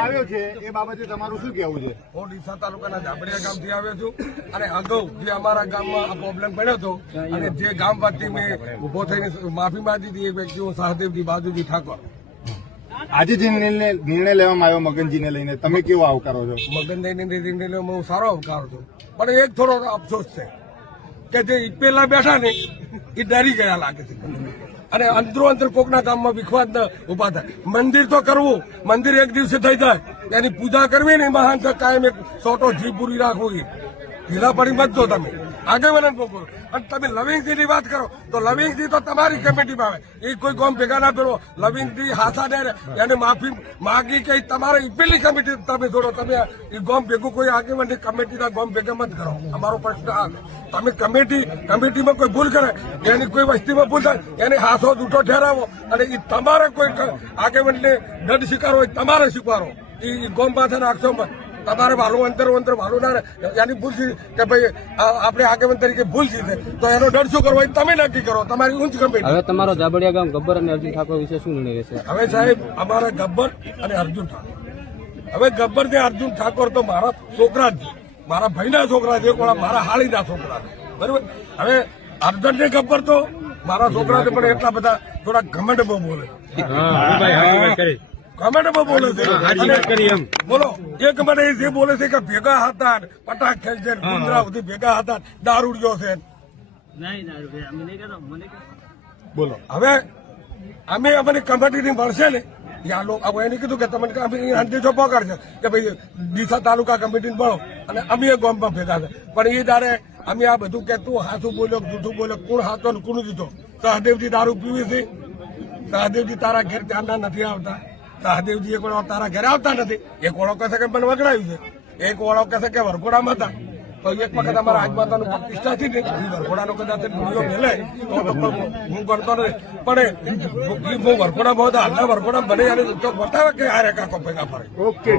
આવ્યો છે એ બાબતે તમારું શું કહેવું છે? હું ડીસા તાલુકાના જાબડિયા ગામથી આવ્યો છું અને અગાઉ જે અમારા ગામમાં આ પ્રોબ્લેમ બન્યો હતો અને જે ગામ વતી મેં ઉભો થઈને માફી માંગી હતી એ વ્યક્તિ હું સહદેવજી બાજુજી ઠાકોર. આજે જે નિર્ણય લેવામાં આવ્યો મગનજીને લઈને તમે કેવો આવકારો છો? મગનજીને નિર્ણય લેવામાં હું સારો આવકારો છું, પણ એક થોડો અફસોસ છે કે જે પેલા બેઠા ને એ ડરી ગયા લાગે છે અને અંદરો અંદર કોકના ગામમાં વિખવાદ ઉભા થાય. મંદિર તો કરવું, મંદિર એક દિવસે થઈ જાય એની પૂજા કરવી ને મહાન કાયમ એક સોટો જી પૂરી રાખવું ઢીલા પડી મત દો તમે આગેવાન કરો. અને તમે લવિંગજીની વાત કરો તો લવિંગજી તો તમારી કમિટીમાં આવે, એ કોઈ ગામ ભેગા ના પેલો લવિંગજી હાથા દે એને માફી માગી કે તમારે પેલી કમિટી તમે છોડો, તમે એ ગામ ભેગું કોઈ આગેવાનની કમિટીના ગામ ભેગા મત કરો. અમારો પ્રશ્ન આ તમે કમિટીમાં કોઈ ભૂલ કરે એની કોઈ વસ્તીમાં ભૂલ થાય એને હાથો જૂઠો ઠેરાવો અને એ તમારે કોઈ આગેવાનને દંડ સ્વીકારો હોય તમારે સ્વીકારો. એ ગામ પાસે નાખશો તમારે વાલું અંતર વાલું ના એની ભૂલ છે કે ભાઈ આપણે આગેવાન તરીકે ભૂલ છે તો એનો ડર શું કરવો તમે નક્કી કરો, તમારી ઊંચ કમિટી. હવે તમારો જાબડિયા ગામ ગબ્બર અને અર્જુન ઠાકોર વિશે શું નિર્ણય રહેશે? હવે સાહેબ અમારા ગબ્બર અને અર્જુન ઠાકોર, હવે ગબ્બર ને અર્જુન ઠાકોર તો મારા છોકરા જ છે, મારા ભાઈના છોકરા છે, મારા હાળીના છોકરા છે, બરોબર. હવે અર્જુન ને ગબ્બર તો મારા છોકરા છે, પણ એટલા બધા થોડા ઘમંડ બહુ બોલે કમેન્ટમાં બોલે છે. બોલો એક મને જે બોલે છે કે ભેગા હતા પટાક ખેલ છે કુંદરા સુધી ભેગા હતા દારૂડિયો છે. બોલો હવે અમે અમારી કમિટીની મળશે ને યા લોકો એને કીધું કે તમને અંદેશો પકડશે કે ભાઈ ડીસા તાલુકા કમિટીને મળો અને અમે ગામમાં ભેગા છે. પણ એ દાડે અમે આ બધું કે તું હાથું બોલ્યો જૂઠું બોલ્યો, કોણ હાથો ને કોણ દીધો? સહદેવજી દારૂ પીવી છે, સહદેવજી તારા ઘેર ત્યારના નથી આવતા, સહદેવજી એક ઓળો તારા ઘરે આવતા નથી. એક ઓળો કહે છે કે મને વગડાયું છે, એક ઓળો કહે છે કે વરઘોડામાં હતા. તો એક વખત અમારા આજમાતાનું પ્રતિષ્ઠા થી ને વરઘોડાનો કદાચ વિડીયો મેલે તો હું કરતો નથી, પણ હું વરઘોડામાં હતા હાલના વરઘોડા બને અને બતાવે કે આ રેખા ભેગા ફરે. ઓકે.